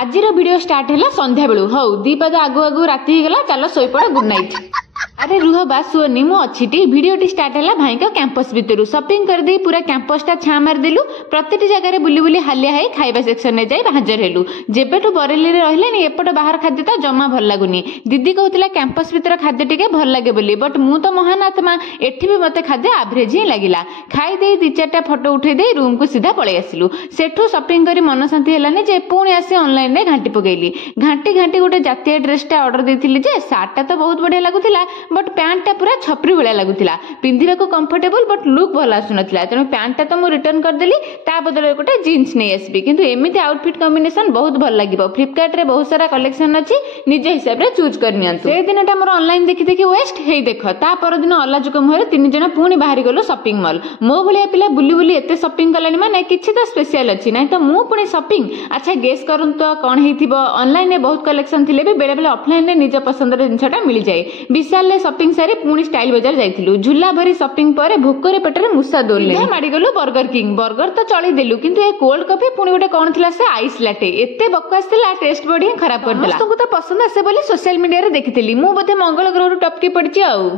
आजिर video start है संध्या बेलू हौ दीपद आगु आगु राति गला चलो सोईपड़ गुड नाइट। अरे रुह बा सुनी मु अच्छी भिडियोटी स्टार्ट है भाई का कैंपस भितर शॉपिंग कर दे पूरा कैंपस टा छा मारदेलु प्रति जगह बुली बुली हालिया है खाइबा सेक्शन में जाई हाजर हेलु जेबेठू बरेली रहिले एपट बाहर खाद्य तो जमा भल लगुनी दीदी कहूला कैंपस भितर खाद्य टिके भल लगे बोली बट मु तो महानात्मा एठी भी मते खाद्य एवरेज ही लगिला खाई दे दी चारटा फोटो उठे दे रूम को सीधा पळै आसिलु सेठू शॉपिंग करी मन शांति हेलानी जे पुणी आसी ऑनलाइन रे घांटी पकेइली घांटी घांटी गोटे जातीय ड्रेसटा ऑर्डर देथिली जे सार्टटा तो बहुत बढ़िया लागुथिला बट पैंटा पूरा छपरी भाया लगुला पिंधिबा को कंफर्टेबल बट लुक भल आसुनथिला तेणु पैंटा तो मुझे रिटर्न करदेली ता बदले गोटे जीन्स नहीं आसबी किंतु एमिति आउटफिट कॉम्बिनेशन बहुत भल लागिबो फ्लिपकार्ट रे बहुत सारा कलेक्शन अछि निज हिसाब रे चूज कर नियंतु से दिनटा मोर ऑनलाइन देखि देखि वेस्ट हेई देखो ता पर दिन अलाजुक मुहरे तीन जण पुणी बाहरी गलो शॉपिंग मॉल मो भलिया पिला बुली बुली एते शॉपिंग कलानी माने किछि तो स्पेशल अछि नै तो मु पुणी शॉपिंग अच्छा गेस करन तो कोन हेइथिबो ऑनलाइन रे बहुत कलेक्शन थिले भी बेले बेले ऑफलाइन रे निज पसंद रे जिनछटा मिल जाय विशाल रे शॉपिंग सारी पुणी स्टाइल बाजार जाइथिलु झुला भरी शॉपिंग पर भोकरे पेटरे मुसा दोले माडी गलु बर्गर किंग बर्गर तो चली देलु किंतु ए कोल्ड कॉफी पुणी गोटे कोन थिला से आइस लाटे एते बकवास थिला टेस्ट बडी खराब कर देला तो पसंद आसे बोली सोशल मीडिया रे देखिथिली मु बोधे मंगल ग्रह रु टपकी पड़ची आउ।